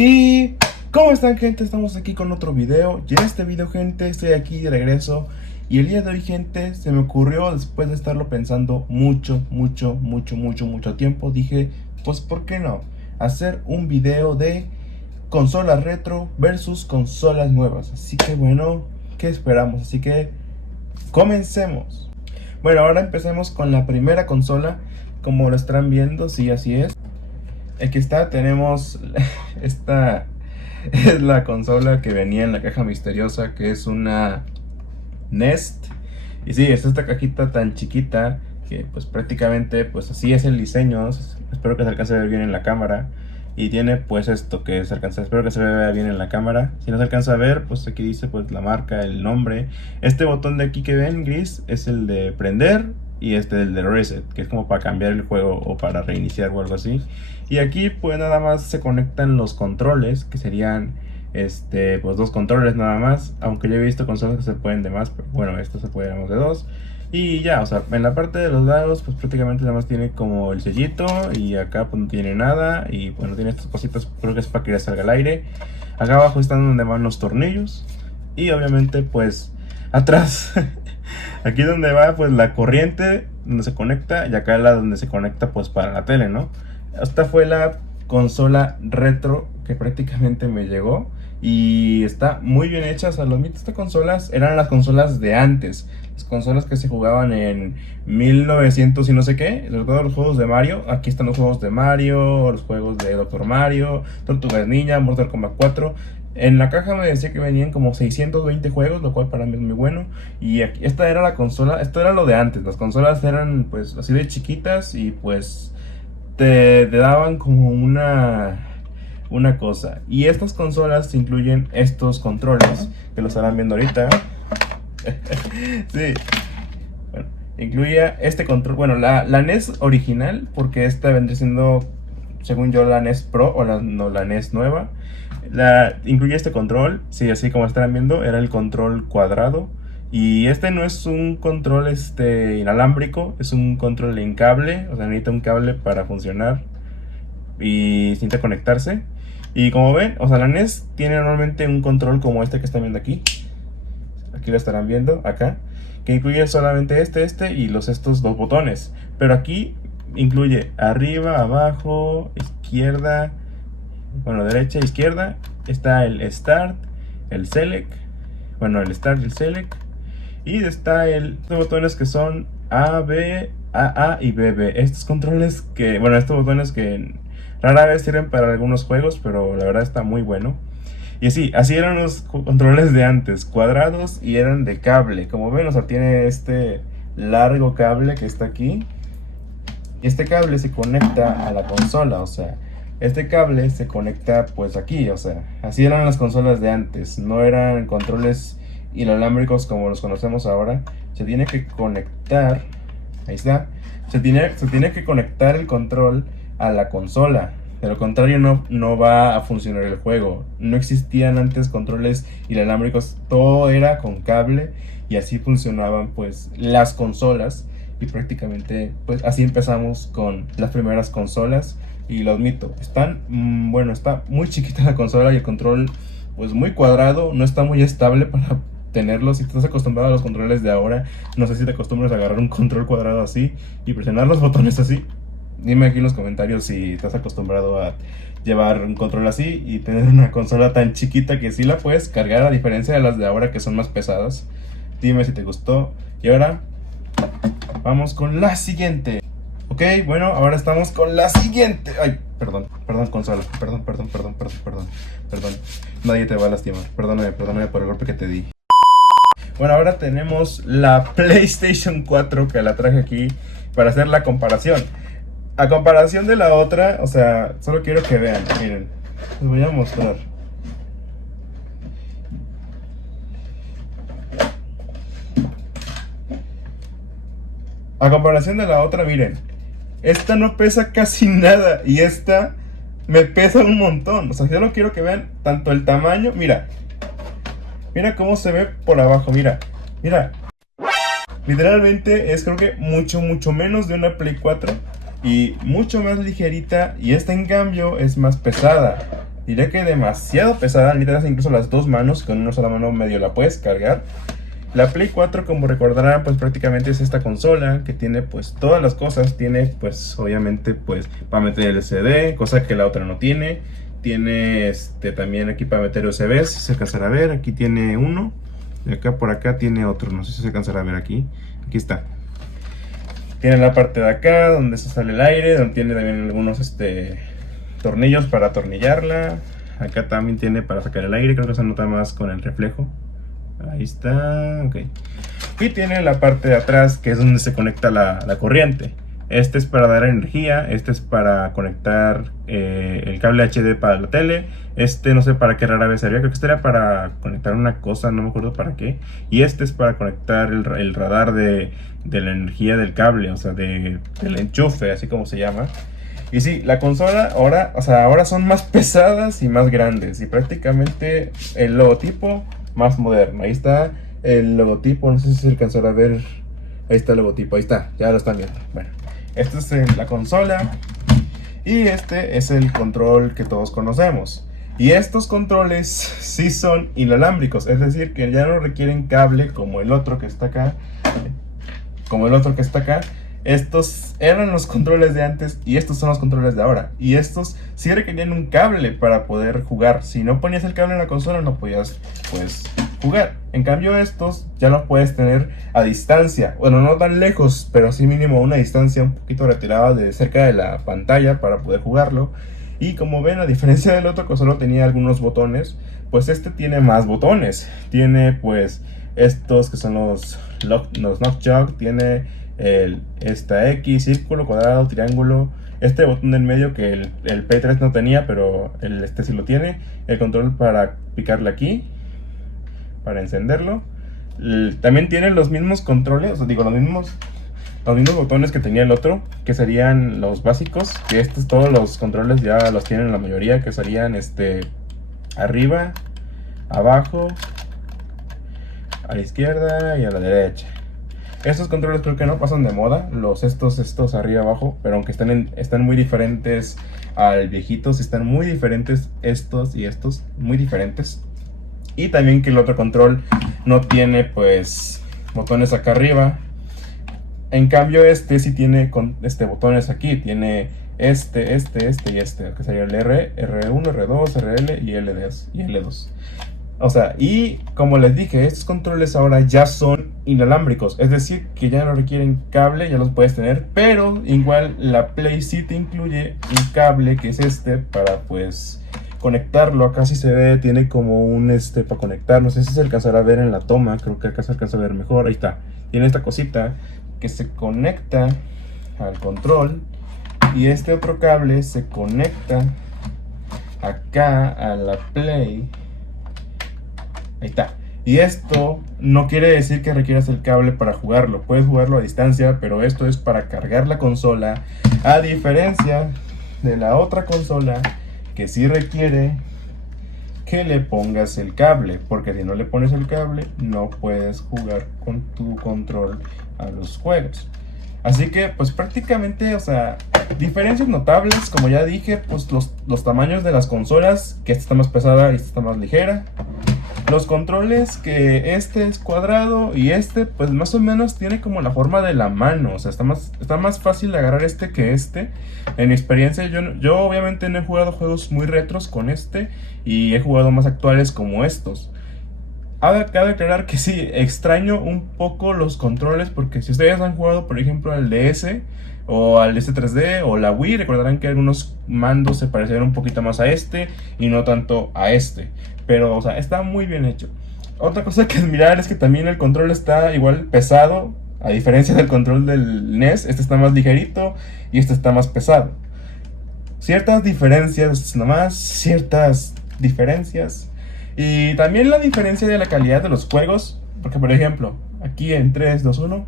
Y ¿cómo están, gente? Estamos aquí con otro video. Y en este video, gente, estoy aquí de regreso. Y el día de hoy, gente, se me ocurrió, después de estarlo pensando mucho tiempo, dije, pues ¿por qué no? Hacer un video de consolas retro versus consolas nuevas. Así que bueno, ¿qué esperamos? Así que comencemos. Bueno, ahora empecemos con la primera consola. Como lo están viendo, sí, así es. Aquí está, tenemos esta es la consola que venía en la caja misteriosa, que es una Nest. Y sí, es esta cajita tan chiquita que pues prácticamente pues así es el diseño. Espero que se alcance a ver bien en la cámara. Y tiene pues esto que se alcanza, espero que se vea bien en la cámara. Si no se alcanza a ver, pues aquí dice pues la marca, el nombre. Este botón de aquí que ven gris es el de prender. Y este el de reset, que es como para cambiar el juego o para reiniciar o algo así. Y aquí pues nada más se conectan los controles, que serían pues dos controles nada más. Aunque yo he visto consolas que se pueden de más, pero bueno, esto se puede de dos. Y ya, o sea, en la parte de los lados pues prácticamente nada más tiene como el sellito. Y acá pues no tiene nada. Y bueno, tiene estas cositas, creo que es para que ya salga el aire. Acá abajo están donde van los tornillos. Y obviamente pues atrás aquí donde va pues la corriente, donde se conecta. Y acá la donde se conecta pues para la tele, ¿no? Esta fue la consola retro que prácticamente me llegó. Y está muy bien hecha. O sea, estas consolas eran las consolas de antes. Las consolas que se jugaban en 1900 y no sé qué. Sobre todo los juegos de Mario. Aquí están los juegos de Mario, los juegos de Doctor Mario, Tortugas Ninja, Mortal Kombat 4. En la caja me decía que venían como 620 juegos, lo cual para mí es muy bueno. Y aquí, esta era la consola, esto era lo de antes. Las consolas eran pues así de chiquitas y pues te daban como una cosa. Y estas consolas incluyen estos controles que lo estarán viendo ahorita. Sí, bueno, incluía este control. Bueno, la NES original, porque esta vendría siendo, según yo, la NES Pro o la NES nueva. Incluye este control, sí, así como estarán viendo, era el control cuadrado. Y este no es un control inalámbrico, es un control en cable. O sea, necesita un cable para funcionar y necesita conectarse. Y como ven, o sea, la NES tiene normalmente un control como este que están viendo aquí. Aquí lo estarán viendo, acá, que incluye solamente este y estos dos botones. Pero aquí incluye arriba, abajo, izquierda, bueno, derecha, izquierda. Está el Start, el Select, bueno, el Start y el Select. Y está estos botones que son A, B, A y B. Estos controles que, bueno, estos botones que rara vez sirven para algunos juegos, pero la verdad está muy bueno. Y sí, así eran los controles de antes, cuadrados y eran de cable. Como ven, o sea, tiene este largo cable que está aquí. Y este cable se conecta a la consola, o sea, este cable se conecta pues aquí, o sea, así eran las consolas de antes. No eran controles inalámbricos como los conocemos ahora. Se tiene que conectar, ahí está, se tiene que conectar el control a la consola. De lo contrario no va a funcionar el juego. No existían antes controles inalámbricos, todo era con cable y así funcionaban pues las consolas. Y prácticamente pues así empezamos con las primeras consolas. Y lo admito, bueno, está muy chiquita la consola y el control pues muy cuadrado, no está muy estable para tenerlo. Si estás acostumbrado a los controles de ahora, no sé si te acostumbras a agarrar un control cuadrado así y presionar los botones así. Dime aquí en los comentarios si estás acostumbrado a llevar un control así y tener una consola tan chiquita que sí la puedes cargar, a diferencia de las de ahora que son más pesadas. Dime si te gustó. Y ahora vamos con la siguiente. Ok, bueno, ahora estamos con la siguiente. Ay, perdón, consola. Perdón. Nadie te va a lastimar. Perdóname por el golpe que te di. Bueno, ahora tenemos la PlayStation 4, que la traje aquí para hacer la comparación. A comparación de la otra, o sea, solo quiero que vean, miren, les voy a mostrar. A comparación de la otra, miren, esta no pesa casi nada y esta me pesa un montón. O sea, yo no quiero que vean tanto el tamaño, mira cómo se ve por abajo, mira. Literalmente es, creo que mucho menos de una Play 4 y mucho más ligerita. Y esta en cambio es más pesada. Diré que demasiado pesada, necesitas incluso las dos manos, con una sola mano medio la puedes cargar. La Play 4, como recordarán, pues prácticamente es esta consola que tiene pues todas las cosas. Tiene pues obviamente pues para meter el CD, cosa que la otra no tiene. Tiene también aquí para meter USBs, si se alcanzará a ver, aquí tiene uno. Y acá por acá tiene otro, no sé si se alcanzará a ver aquí. Aquí está. Tiene la parte de acá donde se sale el aire, donde tiene también algunos tornillos para atornillarla. Acá también tiene para sacar el aire, creo que se nota más con el reflejo. Ahí está, ok. Y tiene la parte de atrás que es donde se conecta la corriente. Este es para dar energía, este es para conectar el cable HD para la tele. No sé para qué rara vez sería, creo que este era para conectar una cosa, no me acuerdo para qué. Y este es para conectar el radar de la energía del cable, o sea, del enchufe, así como se llama. Y sí, la consola ahora son más pesadas y más grandes. Y prácticamente el logotipo más moderno. Ahí está el logotipo, no sé si se alcanzará a ver. Ahí está el logotipo, ahí está, ya lo están viendo. Bueno, esta es la consola. Y este es el control que todos conocemos. Y estos controles sí son inalámbricos, es decir, que ya no requieren cable como el otro que está acá. Estos eran los controles de antes y estos son los controles de ahora. Y estos sí requerían un cable para poder jugar. Si no ponías el cable en la consola no podías pues jugar. En cambio estos ya los puedes tener a distancia. Bueno, no tan lejos, pero sí mínimo a una distancia un poquito retirada de cerca de la pantalla para poder jugarlo. Y como ven, a diferencia del otro que solo tenía algunos botones, pues este tiene más botones. Tiene pues estos que son los knock tiene esta X, círculo, cuadrado, triángulo. Este botón del medio que el P3 no tenía, pero este sí lo tiene. El control para picarle aquí, para encenderlo. También tiene los mismos controles, o sea, digo, los mismos botones que tenía el otro, que serían los básicos. Que todos los controles ya los tienen la mayoría, que serían arriba, abajo, a la izquierda y a la derecha. Estos controles creo que no pasan de moda, estos arriba abajo, pero aunque están muy diferentes al viejito, sí están muy diferentes estos y estos, muy diferentes. Y también que el otro control no tiene pues botones acá arriba. En cambio sí tiene botones aquí, tiene este y este, que sería el R1, R2, RL y L2. O sea, y como les dije, estos controles ahora ya son inalámbricos, es decir, que ya no requieren cable, ya los puedes tener, pero igual la Play sí te incluye un cable que es para pues conectarlo. Acá sí se ve, tiene como un para conectar, no sé si se alcanzará a ver en la toma, creo que acá se alcanza a ver mejor, ahí está. Tiene esta cosita que se conecta al control y este otro cable se conecta acá a la Play. Ahí está. Y esto no quiere decir que requieras el cable para jugarlo. Puedes jugarlo a distancia, pero esto es para cargar la consola. A diferencia de la otra consola, que sí requiere que le pongas el cable. Porque si no le pones el cable, no puedes jugar con tu control a los juegos. Así que, pues prácticamente, o sea, diferencias notables, como ya dije, pues los tamaños de las consolas, que esta está más pesada y esta está más ligera. Los controles, que este es cuadrado y pues más o menos tiene como la forma de la mano. O sea, está más fácil de agarrar que este. En mi experiencia, yo obviamente no he jugado juegos muy retros con y he jugado más actuales como estos. Cabe aclarar que sí, extraño un poco los controles, porque si ustedes han jugado, por ejemplo, al DS o al S3D o la Wii, recordarán que algunos mandos se parecían un poquito más a y no tanto a pero, o sea, está muy bien hecho. Otra cosa que admirar es que también el control está igual pesado, a diferencia del control del NES. Este está más ligerito y este está más pesado. Ciertas diferencias nomás, ciertas diferencias. Y también la diferencia de la calidad de los juegos. Porque, por ejemplo, aquí en 3, 2, 1,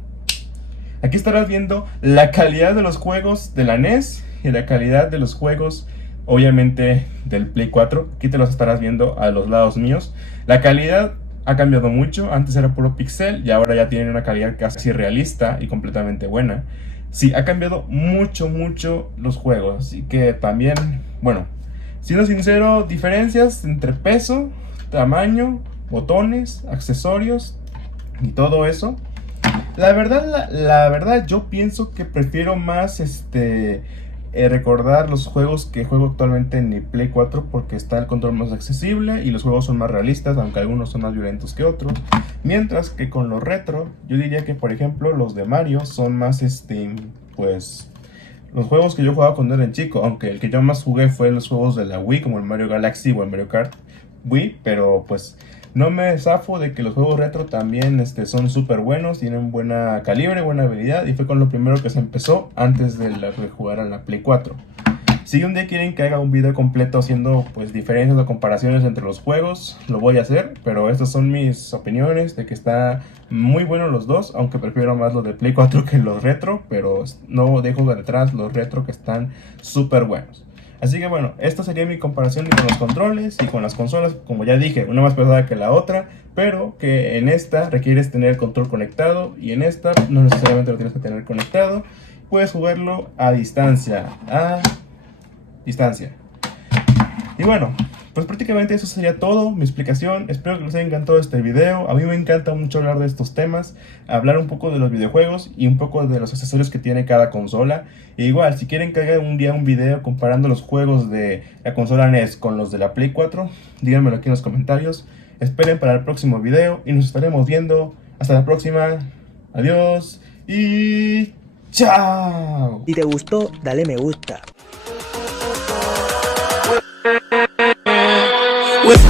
aquí estarás viendo la calidad de los juegos de la NES y la calidad de los juegos, obviamente, del Play 4. Aquí te los estarás viendo a los lados míos. La calidad ha cambiado mucho. Antes era puro pixel y ahora ya tienen una calidad casi realista y completamente buena. Sí, ha cambiado mucho los juegos. Así que también, bueno, Siendo sincero, diferencias entre peso, tamaño, botones, accesorios y todo eso. La verdad yo pienso que prefiero más recordar los juegos que juego actualmente en mi Play 4 porque está el control más accesible y los juegos son más realistas, aunque algunos son más violentos que otros. Mientras que con los retro, yo diría que por ejemplo los de Mario son más pues los juegos que yo jugaba cuando era chico, aunque el que yo más jugué fue los juegos de la Wii, como el Mario Galaxy o el Mario Kart Wii, pero pues no me zafo de que los juegos retro también son súper buenos, tienen buena calibre, buena habilidad, y fue con lo primero que se empezó antes de jugar a la Play 4. Si un día quieren que haga un video completo haciendo pues diferencias o comparaciones entre los juegos, lo voy a hacer, pero estas son mis opiniones de que está muy buenos los dos, aunque prefiero más los de Play 4 que los retro, pero no dejo de atrás los retro que están súper buenos. Así que bueno, esta sería mi comparación con los controles y con las consolas, como ya dije, una más pesada que la otra, pero que en esta requieres tener el control conectado y en esta no necesariamente lo tienes que tener conectado, puedes jugarlo a distancia, Y bueno, pues prácticamente eso sería todo, mi explicación. Espero que les haya encantado este video. A mí me encanta mucho hablar de estos temas, hablar un poco de los videojuegos y un poco de los accesorios que tiene cada consola. E igual, si quieren que haga un día un video comparando los juegos de la consola NES con los de la Play 4, díganmelo aquí en los comentarios. Esperen para el próximo video y nos estaremos viendo. Hasta la próxima. Adiós y chao. Si te gustó, dale me gusta. With